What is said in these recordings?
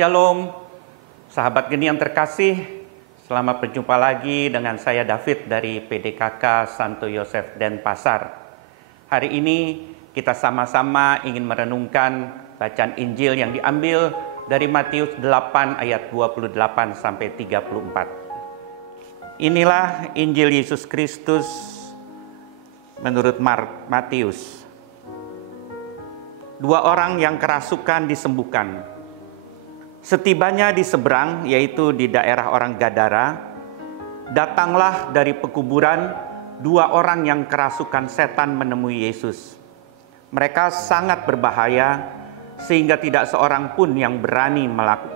Shalom, sahabat geni yang terkasih. Selamat berjumpa lagi dengan saya David dari PDKK Santo Yosef Denpasar. Hari ini kita sama-sama ingin merenungkan bacaan Injil yang diambil dari Matius 8 ayat 28 sampai 34. Inilah Injil Yesus Kristus menurut Matius. Dua orang yang kerasukan disembuhkan. Setibanya di seberang, yaitu di daerah orang Gadara, datanglah dari pekuburan dua orang yang kerasukan setan menemui Yesus. Mereka sangat berbahaya, sehingga tidak seorang pun yang berani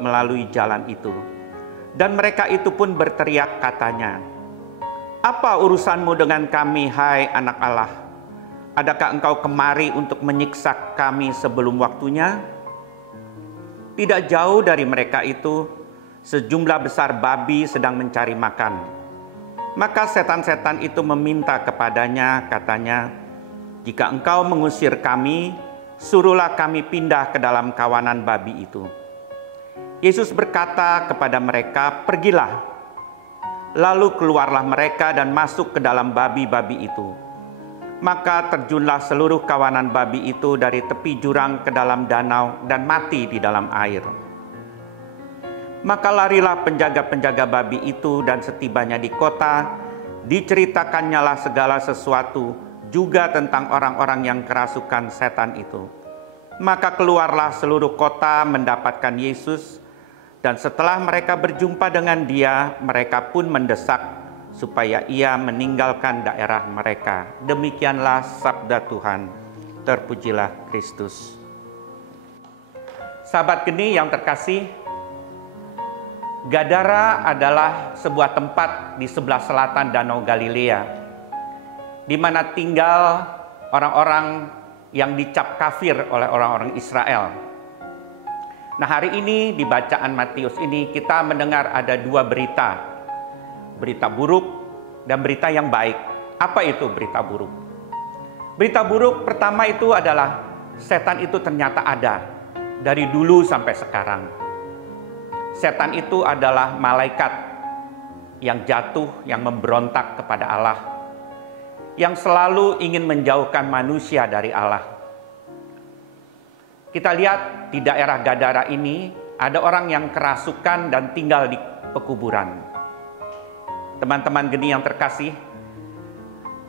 melalui jalan itu. Dan mereka itu pun berteriak katanya, "Apa urusanmu dengan kami, hai anak Allah? Adakah engkau kemari untuk menyiksa kami sebelum waktunya?" Tidak jauh dari mereka itu, sejumlah besar babi sedang mencari makan. Maka setan-setan itu meminta kepadanya, katanya, "Jika engkau mengusir kami, suruhlah kami pindah ke dalam kawanan babi itu." Yesus berkata kepada mereka, "Pergilah." Lalu keluarlah mereka dan masuk ke dalam babi-babi itu. Maka terjunlah seluruh kawanan babi itu dari tepi jurang ke dalam danau dan mati di dalam air. Maka larilah penjaga-penjaga babi itu, dan setibanya di kota, diceritakannya segala sesuatu juga tentang orang-orang yang kerasukan setan itu. Maka keluarlah seluruh kota mendapatkan Yesus, dan setelah mereka berjumpa dengan Dia, mereka pun mendesak supaya ia meninggalkan daerah mereka. Demikianlah sabda Tuhan. Terpujilah Kristus. Sahabat geni yang terkasih, Gadara adalah sebuah tempat di sebelah selatan Danau Galilea, di mana tinggal orang-orang yang dicap kafir oleh orang-orang Israel. Nah, hari ini di bacaan Matius ini kita mendengar ada dua berita. Berita buruk dan berita yang baik. Apa itu berita buruk? Berita buruk pertama itu adalah setan itu ternyata ada dari dulu sampai sekarang. Setan itu adalah malaikat yang jatuh, yang memberontak kepada Allah, yang selalu ingin menjauhkan manusia dari Allah. Kita lihat di daerah Gadara ini ada orang yang kerasukan dan tinggal di pekuburan. Teman-teman geni yang terkasih,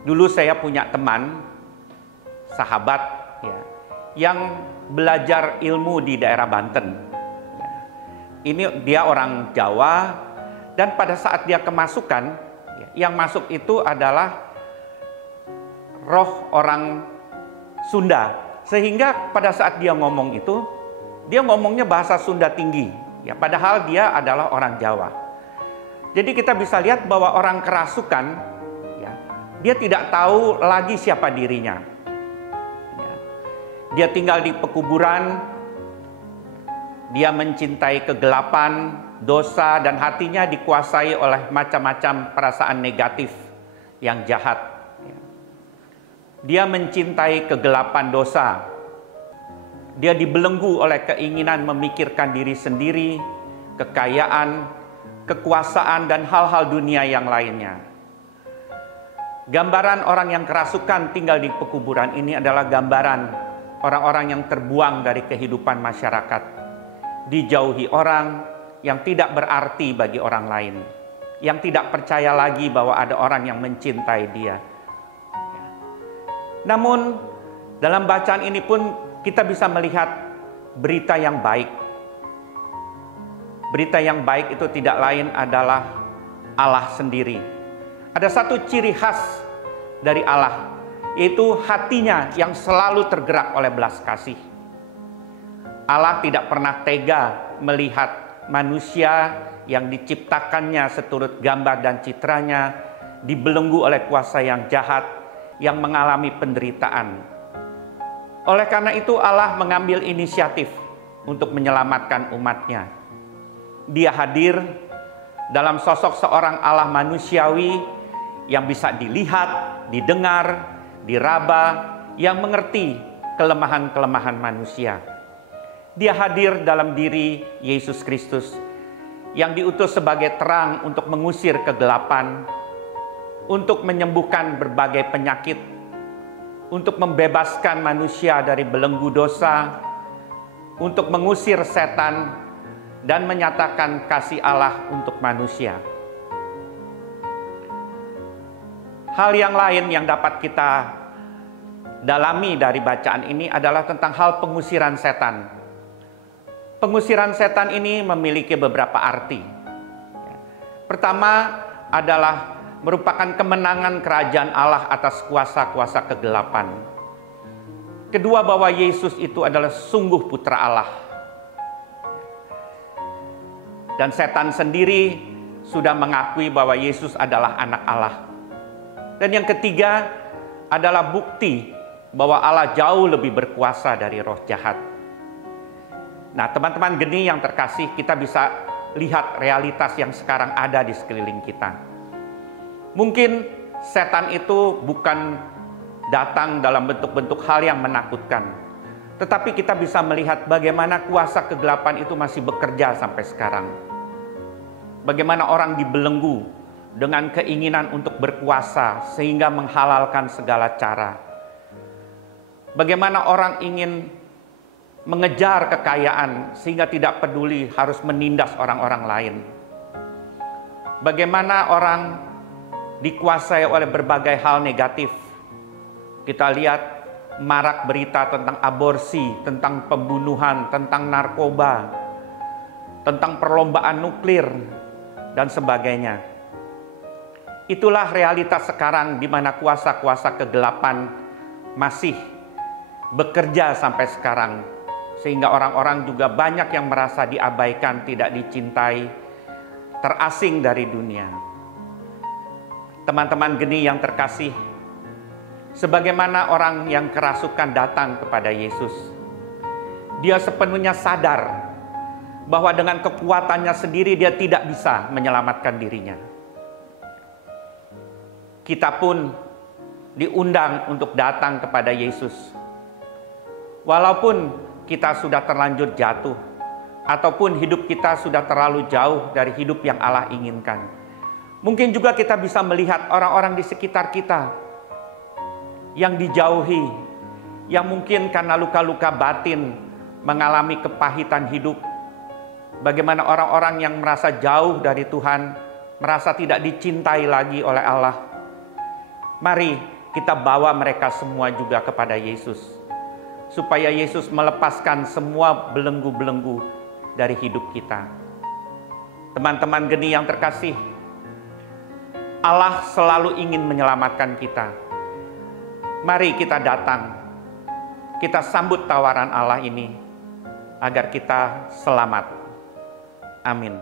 dulu saya punya teman, sahabat, ya, yang belajar ilmu di daerah Banten. Ya. Ini dia orang Jawa, dan pada saat dia kemasukan, ya, yang masuk itu adalah roh orang Sunda. Sehingga pada saat dia ngomong itu, dia ngomongnya bahasa Sunda tinggi, ya, padahal dia adalah orang Jawa. Jadi kita bisa lihat bahwa orang kerasukan, ya, dia tidak tahu lagi siapa dirinya. Ya. Dia tinggal di pekuburan, dia mencintai kegelapan, dosa, dan hatinya dikuasai oleh macam-macam perasaan negatif yang jahat. Ya. Dia mencintai kegelapan dosa. Dia dibelenggu oleh keinginan memikirkan diri sendiri, kekayaan, kekuasaan, dan hal-hal dunia yang lainnya. Gambaran orang yang kerasukan tinggal di pekuburan ini adalah gambaran orang-orang yang terbuang dari kehidupan masyarakat, dijauhi orang, yang tidak berarti bagi orang lain, yang tidak percaya lagi bahwa ada orang yang mencintai dia. Namun dalam bacaan ini pun kita bisa melihat berita yang baik. Berita yang baik itu tidak lain adalah Allah sendiri. Ada satu ciri khas dari Allah, yaitu hatinya yang selalu tergerak oleh belas kasih. Allah tidak pernah tega melihat manusia yang diciptakannya seturut gambar dan citranya dibelenggu oleh kuasa yang jahat, yang mengalami penderitaan. Oleh karena itu Allah mengambil inisiatif untuk menyelamatkan umatnya. Dia hadir dalam sosok seorang Allah manusiawi yang bisa dilihat, didengar, diraba, yang mengerti kelemahan-kelemahan manusia. Dia hadir dalam diri Yesus Kristus yang diutus sebagai terang untuk mengusir kegelapan, untuk menyembuhkan berbagai penyakit, untuk membebaskan manusia dari belenggu dosa, untuk mengusir setan, dan menyatakan kasih Allah untuk manusia. Hal yang lain yang dapat kita dalami dari bacaan ini adalah tentang hal pengusiran setan. Pengusiran setan ini memiliki beberapa arti. Pertama adalah merupakan kemenangan kerajaan Allah atas kuasa-kuasa kegelapan. Kedua, bahwa Yesus itu adalah sungguh putra Allah. Dan setan sendiri sudah mengakui bahwa Yesus adalah anak Allah. Dan yang ketiga adalah bukti bahwa Allah jauh lebih berkuasa dari roh jahat. Nah, teman-teman geni yang terkasih, kita bisa lihat realitas yang sekarang ada di sekeliling kita. Mungkin setan itu bukan datang dalam bentuk-bentuk hal yang menakutkan, tetapi kita bisa melihat bagaimana kuasa kegelapan itu masih bekerja sampai sekarang. Bagaimana orang dibelenggu dengan keinginan untuk berkuasa sehingga menghalalkan segala cara. Bagaimana orang ingin mengejar kekayaan sehingga tidak peduli harus menindas orang-orang lain. Bagaimana orang dikuasai oleh berbagai hal negatif. Kita lihat marak berita tentang aborsi, tentang pembunuhan, tentang narkoba, tentang perlombaan nuklir, dan sebagainya. Itulah realitas sekarang di mana kuasa-kuasa kegelapan masih bekerja sampai sekarang. Sehingga orang-orang juga banyak yang merasa diabaikan, tidak dicintai, terasing dari dunia. Teman-teman geni yang terkasih, sebagaimana orang yang kerasukan datang kepada Yesus, dia sepenuhnya sadar bahwa dengan kekuatannya sendiri dia tidak bisa menyelamatkan dirinya. Kita pun diundang untuk datang kepada Yesus. Walaupun kita sudah terlanjur jatuh, ataupun hidup kita sudah terlalu jauh dari hidup yang Allah inginkan. Mungkin juga kita bisa melihat orang-orang di sekitar kita yang dijauhi, yang mungkin karena luka-luka batin mengalami kepahitan hidup. Bagaimana orang-orang yang merasa jauh dari Tuhan, merasa tidak dicintai lagi oleh Allah. Mari kita bawa mereka semua juga kepada Yesus, supaya Yesus melepaskan semua belenggu-belenggu dari hidup kita. Teman-teman geni yang terkasih, Allah selalu ingin menyelamatkan kita. Mari kita datang, kita sambut tawaran Allah ini, agar kita selamat. Amin.